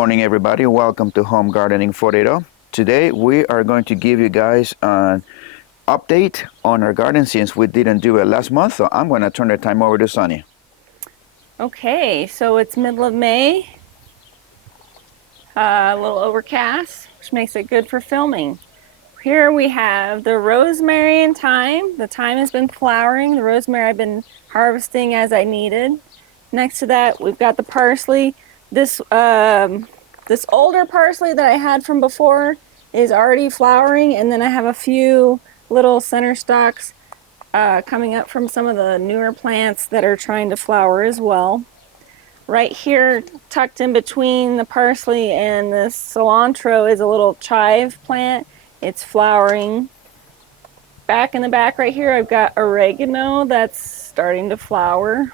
morning, everybody. Welcome to Home Gardening Forero. Today we are going to give you guys an update on our garden since we didn't do it last month. So I'm going to turn the time over to Sonny. Okay, so it's middle of May, a little overcast, which makes it good for filming. Here we have the rosemary and thyme. The thyme has been flowering. The rosemary I've been harvesting as I needed. Next to that, we've got the parsley. This older parsley that I had from before is already flowering, and then I have a few little center stalks coming up from some of the newer plants that are trying to flower as well. Right here, tucked in between the parsley and the cilantro, is a little chive plant. It's flowering. Back in the back right here, I've got oregano that's starting to flower.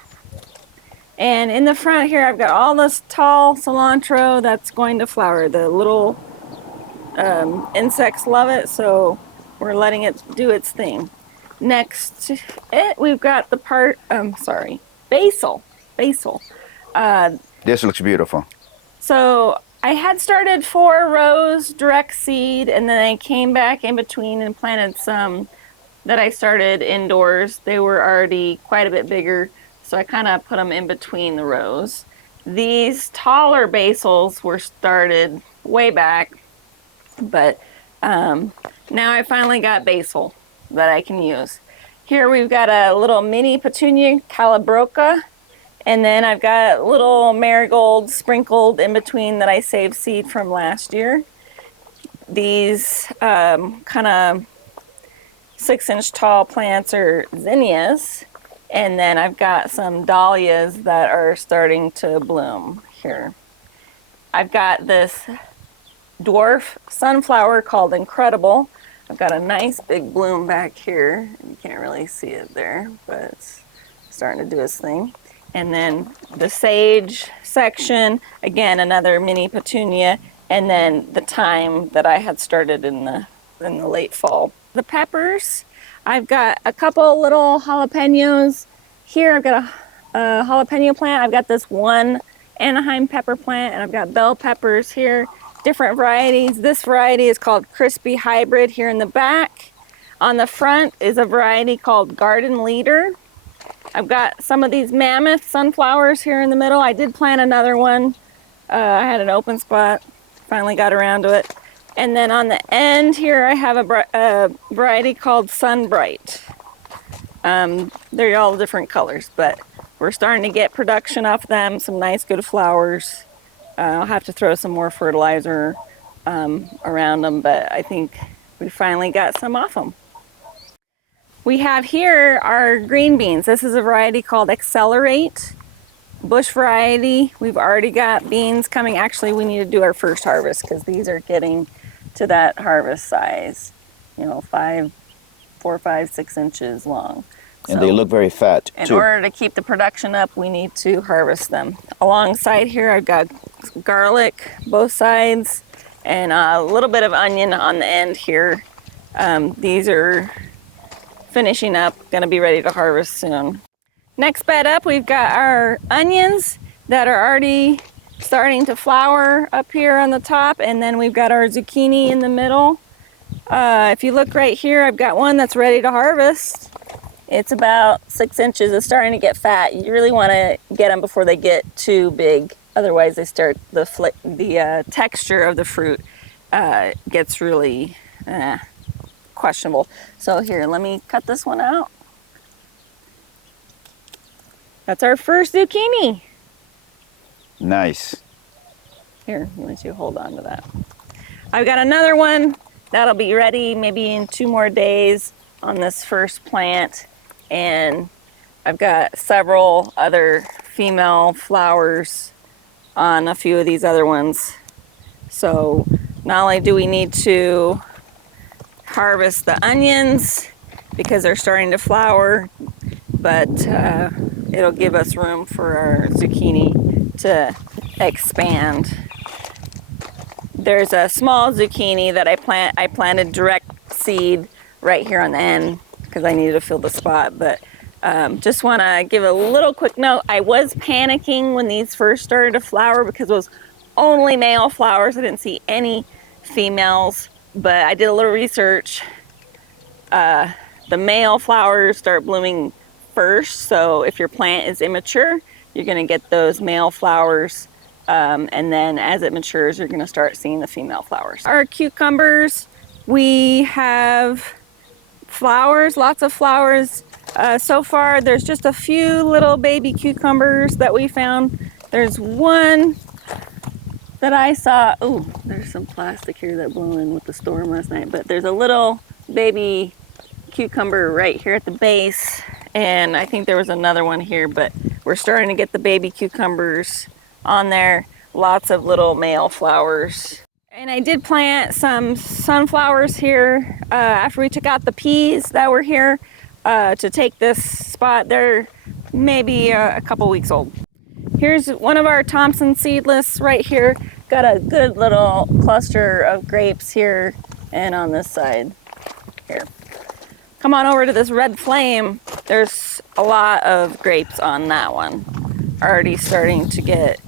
And in the front here, I've got all this tall cilantro that's going to flower. The little insects love it, so we're letting it do its thing. Next to it, we've got the basil. This looks beautiful. So I had started 4 rows direct seed, and then I came back in between and planted some that I started indoors. They were already quite a bit bigger, so I kind of put them in between the rows. These taller basils were started way back, but now I finally got basil that I can use. Here we've got a little mini petunia calabroca, and then I've got little marigolds sprinkled in between that I saved seed from last year. These kind of 6-inch tall plants are zinnias, and then I've got some dahlias that are starting to bloom here. I've got this dwarf sunflower called Incredible. I've got a nice big bloom back here. You can't really see it there, but it's starting to do its thing. And then the sage section, again, another mini petunia, and then the thyme that I had started in the late fall. The peppers, I've got a couple little jalapenos. Here I've got a jalapeno plant. I've got this one Anaheim pepper plant, and I've got bell peppers here, different varieties. This variety is called Crispy Hybrid here in the back. On the front is a variety called Garden Leader. I've got some of these mammoth sunflowers here in the middle. I did plant another one. I had an open spot, finally got around to it. And then on the end here, I have a variety called Sunbright. They're all different colors, but we're starting to get production off them, some nice good flowers. I'll have to throw some more fertilizer around them, but I think we finally got some off them. We have here our green beans. This is a variety called Accelerate, bush variety. We've already got beans coming. Actually, we need to do our first harvest because these are getting to that harvest size, 4, 5, 6 inches long. And they look very fat, too. In order to keep the production up, we need to harvest them. Alongside here, I've got garlic, both sides, and a little bit of onion on the end here. These are finishing up, gonna be ready to harvest soon. Next bed up, we've got our onions that are already starting to flower up here on the top, and then we've got our zucchini in the middle. If you look right here, I've got one that's ready to harvest. It's about 6 inches. It's starting to get fat. You really want to get them before they get too big. Otherwise, they start the texture of the fruit gets really questionable. So here, let me cut this one out. That's our first zucchini. Nice. Here, let you hold on to that. I've got another one that'll be ready maybe in 2 more days on this first plant. And I've got several other female flowers on a few of these other ones. So not only do we need to harvest the onions because they're starting to flower, but it'll give us room for our zucchini to expand. There's a small zucchini that I planted direct seed right here on the end because I needed to fill the spot, but just want to give a little quick note. I was panicking when these first started to flower because it was only male flowers. I didn't see any females, but I did a little research. The male flowers start blooming first, so if your plant is immature, you're going to get those male flowers, and then as it matures, you're going to start seeing the female flowers. Our cucumbers, we have flowers, lots of flowers. So far, there's just a few little baby cucumbers that we found. There's one that I saw. Oh, there's some plastic here that blew in with the storm last night, but there's a little baby cucumber right here at the base, and I think there was another one here, but we're starting to get the baby cucumbers on there. Lots of little male flowers. And I did plant some sunflowers here after we took out the peas that were here to take this spot. They're maybe a couple weeks old. Here's one of our Thompson Seedless right here. Got a good little cluster of grapes here and on this side here. Come on over to this red flame. There's a lot of grapes on that one. Already starting to get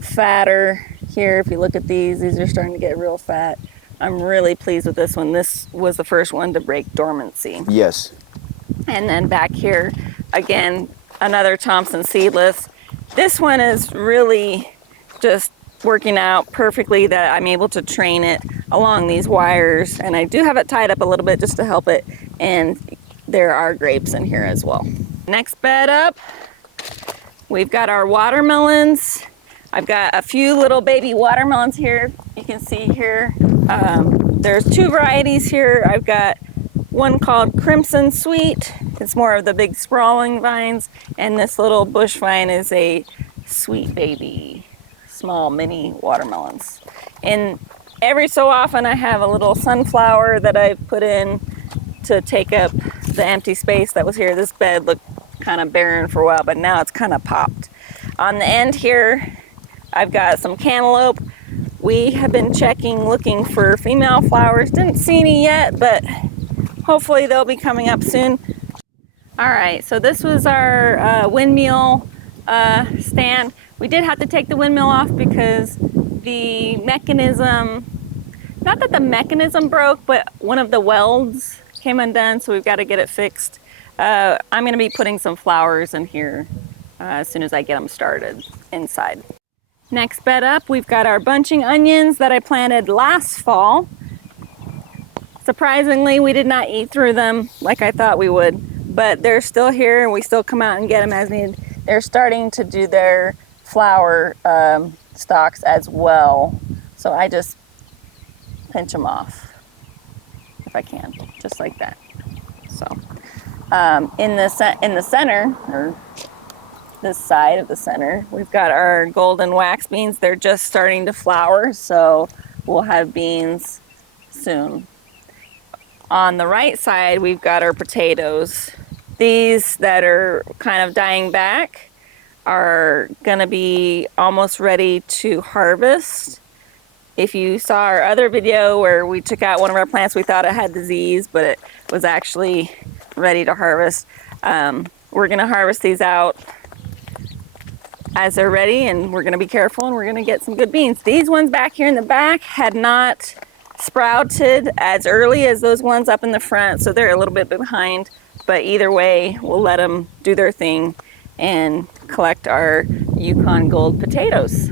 fatter here. If you look at these are starting to get real fat. I'm really pleased with this one. This was the first one to break dormancy. Yes. And then back here, again, another Thompson Seedless. This one is really just working out perfectly, that I'm able to train it along these wires, and I do have it tied up a little bit just to help it, and there are grapes in here as well. Next bed up, we've got our watermelons. I've got a few little baby watermelons here. You can see here, there's two varieties here. I've got one called Crimson Sweet. It's more of the big sprawling vines, and this little bush vine is a sweet baby, small mini watermelons. And every so often I have a little sunflower that I put in to take up the empty space that was here. This bed looked kind of barren for a while, but now it's kind of popped. On the end here, I've got some cantaloupe. We have been checking, looking for female flowers. Didn't see any yet, but hopefully they'll be coming up soon. All right, so this was our windmill stand. We did have to take the windmill off because the mechanism, not that the mechanism broke, but one of the welds came undone, so we've got to get it fixed. I'm going to be putting some flowers in here as soon as I get them started inside. Next bed up, we've got our bunching onions that I planted last fall. Surprisingly, we did not eat through them like I thought we would, but they're still here and we still come out and get them as needed. They're starting to do their flower stalks as well, so I just pinch them off if I can, just like that. So in the center, or this side of the center, we've got our golden wax beans. They're just starting to flower, so we'll have beans soon. On the right side, we've got our potatoes. These that are kind of dying back are gonna be almost ready to harvest. If you saw our other video where we took out one of our plants, we thought it had disease, but it was actually ready to harvest. We're gonna harvest these out as they're ready, and we're gonna be careful, and we're gonna get some good beans. These ones back here in the back had not sprouted as early as those ones up in the front, so they're a little bit behind, but either way, we'll let them do their thing and collect our Yukon Gold potatoes.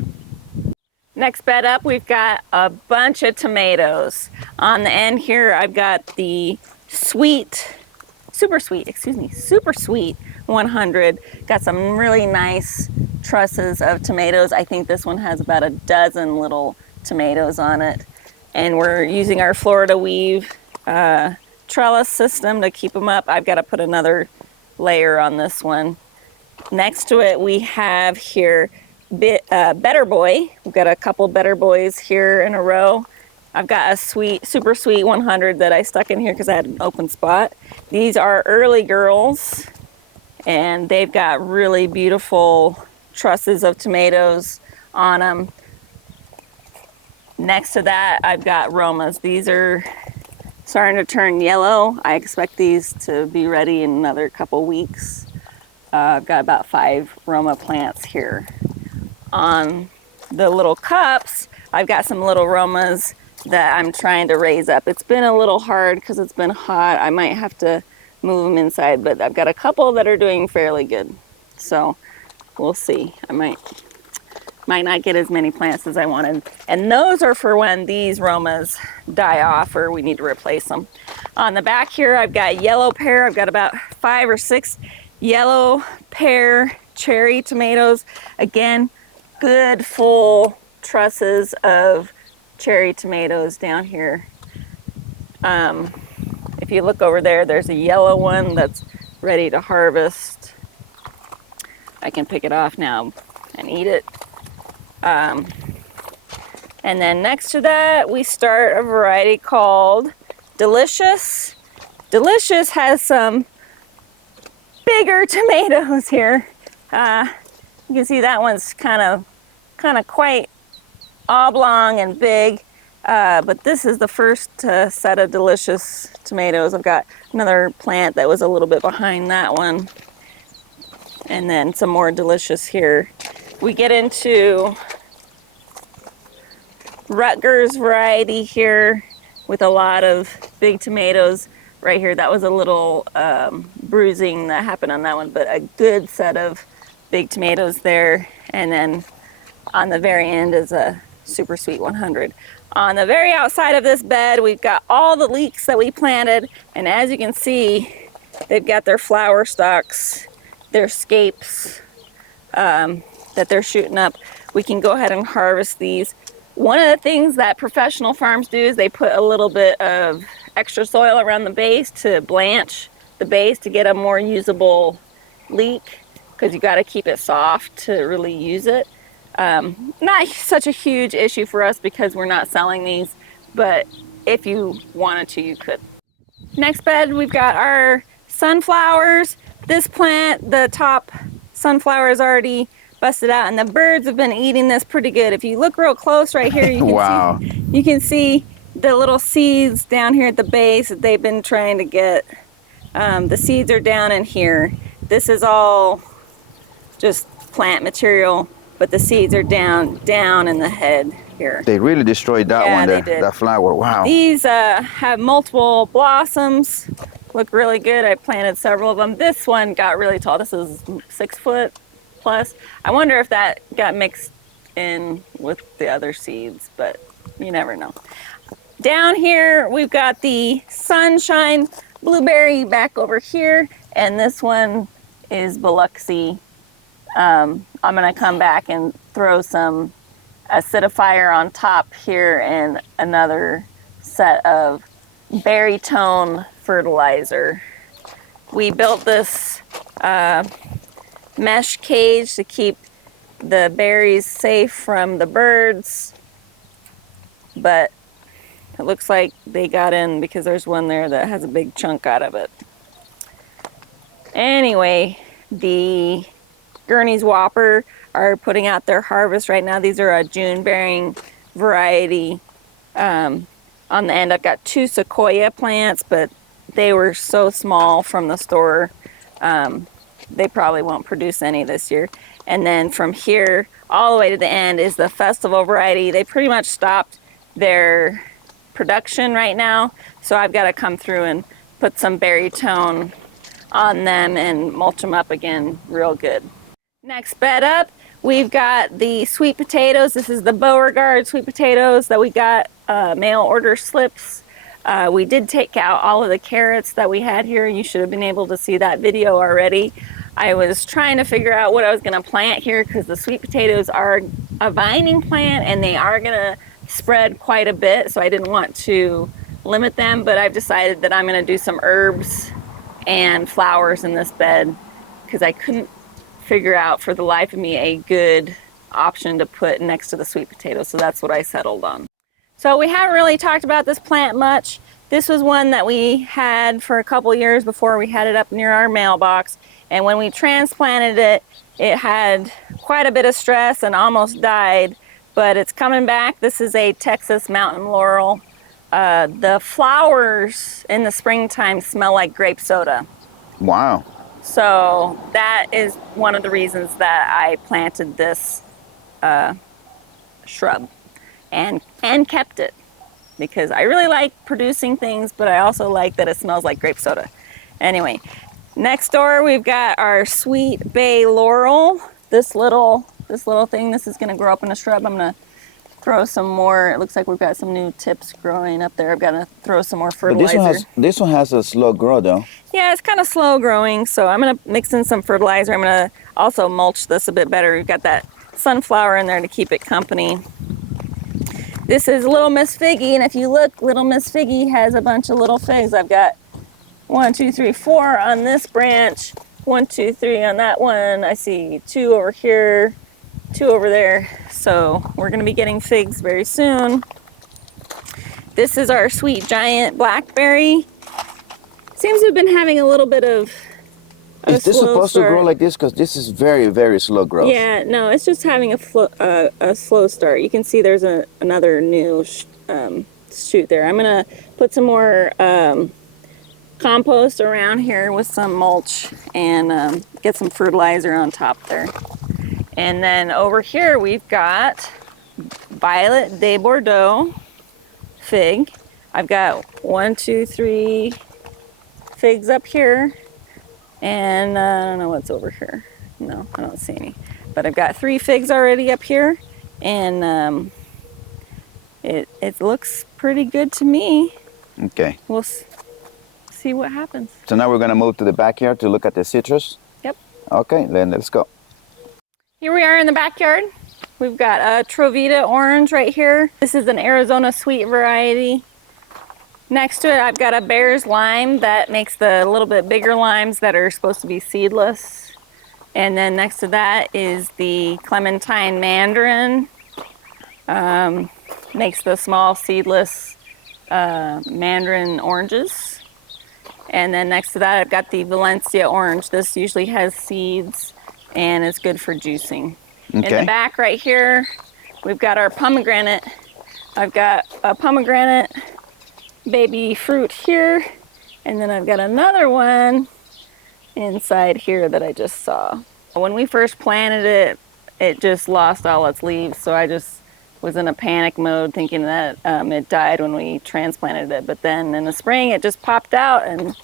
Next bed up, we've got a bunch of tomatoes. On the end here, I've got the super sweet 100. Got some really nice trusses of tomatoes. I think this one has about a dozen little tomatoes on it. And we're using our Florida weave trellis system to keep them up. I've got to put another layer on this one. Next to it, we have here Better Boy. We've got a couple Better Boys here in a row. I've got a super sweet 100 that I stuck in here because I had an open spot. These are early girls, and they've got really beautiful trusses of tomatoes on them. Next to that, I've got Romas. These are starting to turn yellow. I expect these to be ready in another couple weeks. I've got about 5 Roma plants here. On the little cups, I've got some little Romas that I'm trying to raise up. It's been a little hard because it's been hot. I might have to move them inside, but I've got a couple that are doing fairly good. So we'll see. I might not get as many plants as I wanted. And those are for when these Romas die off or we need to replace them. On the back here, I've got yellow pear. I've got about 5 or 6 yellow pear cherry tomatoes. Again, good full trusses of cherry tomatoes down here. If you look over there, there's a yellow one that's ready to harvest. I can pick it off now and eat it. And then next to that, we start a variety called Delicious. Delicious has some bigger tomatoes here. You can see that one's kind of quite oblong and big. But this is the first set of Delicious tomatoes. I've got another plant that was a little bit behind that one. And then some more Delicious here. We get into Rutgers variety here with a lot of big tomatoes right here. That was a little bruising that happened on that one, but a good set of big tomatoes there. And then on the very end is a Super Sweet 100. On the very outside of this bed, we've got all the leeks that we planted. And as you can see, they've got their flower stalks, their scapes that they're shooting up. We can go ahead and harvest these. One of the things that professional farms do is they put a little bit of extra soil around the base to blanch the base to get a more usable leek, because you got to keep it soft to really use it. Not such a huge issue for us because we're not selling these, but if you wanted to, you could. Next bed, we've got our sunflowers. This plant, the top sunflower is already busted out, and the birds have been eating this pretty good. If you look real close right here, you can wow. you can see the little seeds down here at the base that they've been trying to get. The seeds are down in here. This is all just plant material, but the seeds are down in the head here. They really destroyed that one there, that flower. Wow. These have multiple blossoms, look really good. I planted several of them. This one got really tall. This is 6 foot plus. I wonder if that got mixed in with the other seeds, but you never know. Down here, we've got the Sunshine Blueberry back over here, and this one is Biloxi. I'm gonna come back and throw some acidifier on top here and another set of berry tone fertilizer. We built this mesh cage to keep the berries safe from the birds, but it looks like they got in because there's one there that has a big chunk out of it. Anyway, the Gurney's Whopper are putting out their harvest right now. These are a June bearing variety. On the end, I've got 2 sequoia plants, but they were so small from the store. They probably won't produce any this year. And then from here all the way to the end is the festival variety. They pretty much stopped their production right now, so I've got to come through and put some berry tone on them and mulch them up again real good. Next bed up, we've got the sweet potatoes. This is the Beauregard sweet potatoes that we got mail order slips. We did take out all of the carrots that we had here. You should have been able to see that video already. I was trying to figure out what I was going to plant here because the sweet potatoes are a vining plant and they are going to spread quite a bit, so I didn't want to limit them, but I've decided that I'm going to do some herbs and flowers in this bed because I couldn't figure out for the life of me a good option to put next to the sweet potatoes, so that's what I settled on. So we haven't really talked about this plant much. This was one that we had for a couple years before we had it up near our mailbox, and when we transplanted it, it had quite a bit of stress and almost died, but it's coming back. This is a Texas mountain laurel. The flowers in the springtime smell like grape soda. Wow. So that is one of the reasons that I planted this shrub, and kept it because I really like producing things, but I also like that it smells like grape soda. Anyway, next door we've got our sweet bay laurel. This little thing, this is going to grow up in a shrub. I'm going to throw some more. It looks like we've got some new tips growing up there. I've got to throw some more fertilizer. But this one has a slow grow though. Yeah, it's kind of slow growing, so I'm going to mix in some fertilizer. I'm going to also mulch this a bit better. We've got that sunflower in there to keep it company. This is Little Miss Figgy, and if you look, Little Miss Figgy has a bunch of little figs. I've got 1, 2, 3, 4 on this branch, 1, 2, 3 on that one. I see 2 over here, 2 over there. So we're going to be getting figs very soon. This is our sweet giant blackberry. Seems to have been having a little bit of Is this supposed to grow like this? Because this is very, very slow growth. Yeah, no, it's just having a slow start. You can see there's another new shoot there. I'm going to put some more compost around here with some mulch and get some fertilizer on top there. And then over here we've got Violet de Bordeaux fig. I've got 1, 2, 3 figs up here, and I don't know what's over here. No, I don't see any. But I've got 3 figs already up here, and it looks pretty good to me. Okay. We'll see what happens. So now we're going to move to the backyard to look at the citrus. Yep. Okay, then let's go. Here we are in the backyard. We've got a Trovita orange right here. This is an Arizona sweet variety. Next to it, I've got a Bear's lime that makes the little bit bigger limes that are supposed to be seedless. And then next to that is the Clementine Mandarin. Makes the small seedless Mandarin oranges. And then next to that, I've got the Valencia orange. This usually has seeds and it's good for juicing. Okay. In the back right here, we've got our pomegranate. I've got a pomegranate baby fruit here, and then I've got another one inside here that I just saw. When we first planted it, it just lost all its leaves, so I just was in a panic mode thinking that it died when we transplanted it. But then in the spring it just popped out, and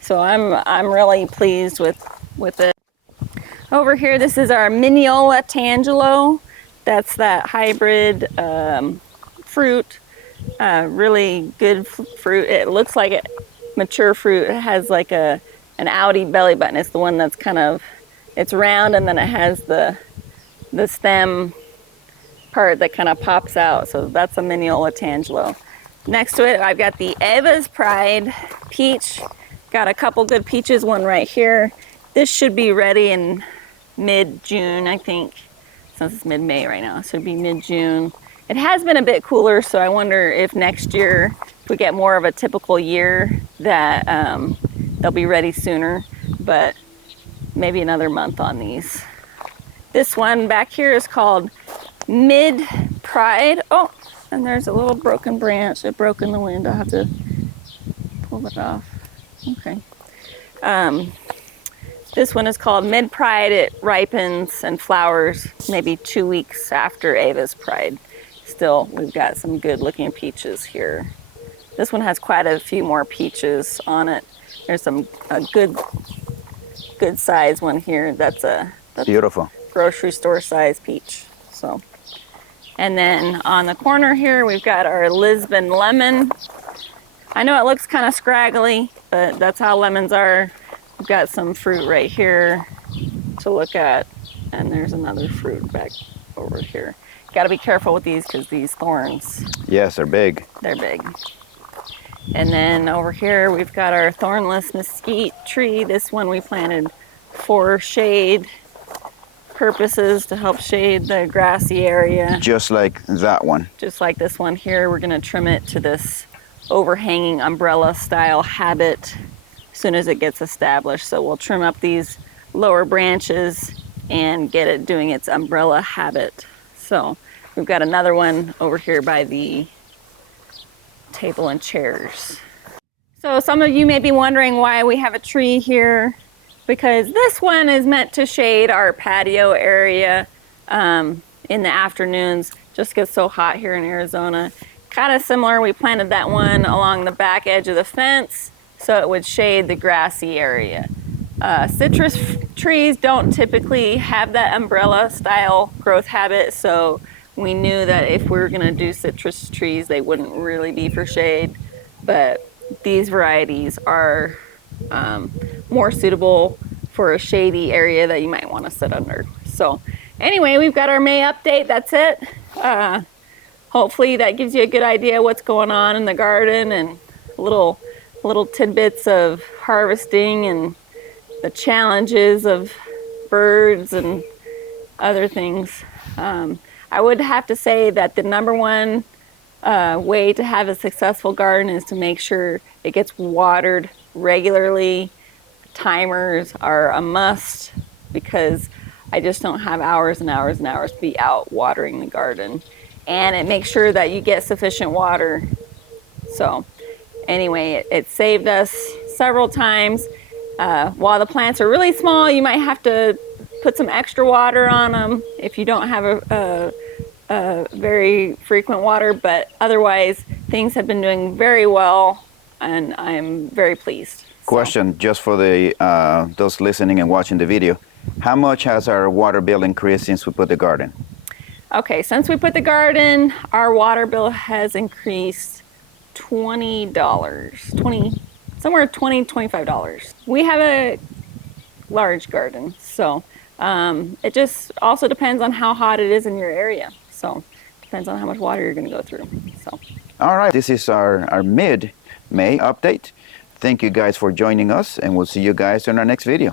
so I'm really pleased with it. Over here, this is our Mineola Tangelo. That's that hybrid fruit. Really good fruit. It looks like mature fruit. It has like an outy belly button. It's the one that's it's round, and then it has the stem part that kind of pops out. So that's a Mineola Tangelo. Next to it, I've got the Eva's Pride peach. Got a couple good peaches, one right here. This should be ready in mid-June, I think, since it's mid-May right now. So it'd be mid-June. It has been a bit cooler, so I wonder if next year, if we get more of a typical year, that they'll be ready sooner, but maybe another month on these. This one back here is called Mid-Pride. Oh, and there's a little broken branch. It broke in the wind. I'll have to pull it off. Okay. This one is called Mid-Pride. It ripens and flowers maybe 2 weeks after Ava's Pride. Still, we've got some good looking peaches here. This one has quite a few more peaches on it. There's a good size one here. That's beautiful grocery store size peach. So, and then on the corner here, we've got our Lisbon lemon. I know it looks kind of scraggly, but that's how lemons are. We've got some fruit right here to look at, and there's another fruit back over here. Got to be careful with these because these thorns. Yes, they're big. They're big. And then over here we've got our thornless mesquite tree. This one we planted for shade purposes to help shade the grassy area. Just like that one. Just like this one here. We're going to trim it to this overhanging umbrella style habit as soon as it gets established. So we'll trim up these lower branches and get it doing its umbrella habit. So we've got another one over here by the table and chairs. So some of you may be wondering why we have a tree here, because this one is meant to shade our patio area. in the afternoons. Just gets so hot here in Arizona. Kind of similar, we planted that one along the back edge of the fence so it would shade the grassy area. Citrus trees don't typically have that umbrella style growth habit, so we knew that if we were going to do citrus trees, they wouldn't really be for shade. But these varieties are more suitable for a shady area that you might want to sit under. So anyway, we've got our May update. That's it. Hopefully that gives you a good idea what's going on in the garden and little tidbits of harvesting and the challenges of birds and other things. I would have to say that the number one way to have a successful garden is to make sure it gets watered regularly. Timers are a must because I just don't have hours and hours and hours to be out watering the garden. And it makes sure that you get sufficient water. So anyway, it saved us several times. While the plants are really small, you might have to put some extra water on them if you don't have a very frequent water, but otherwise things have been doing very well and I'm very pleased. Question, just for the those listening and watching the video. How much has our water bill increased since we put the garden? Okay, since we put the garden, our water bill has increased $20, somewhere $25. We have a large garden, so it just also depends on how hot it is in your area. So depends on how much water you're going to go through. So. All right, this is our mid-May update. Thank you guys for joining us, and we'll see you guys in our next video.